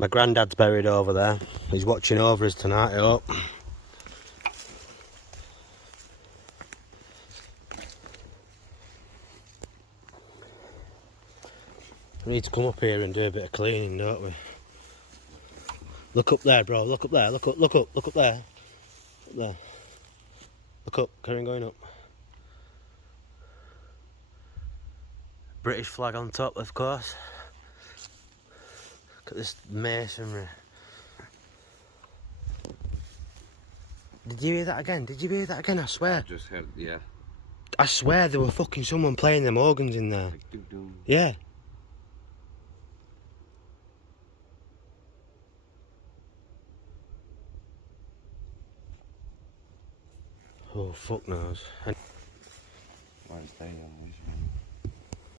My granddad's buried over there. He's watching over us tonight, I hope. We need to come up here and do a bit of cleaning, don't we? Look up there, bro. Look up there. Look up. Look up. Look up there. Up there. Look up. Carry on going up. British flag on top, of course. Look at this masonry. Did you hear that again? Did you hear that again? I swear. I just heard, yeah. I swear there were fucking someone playing them organs in there. Like, doo-doo. Yeah. Oh, fuck knows. Where's they?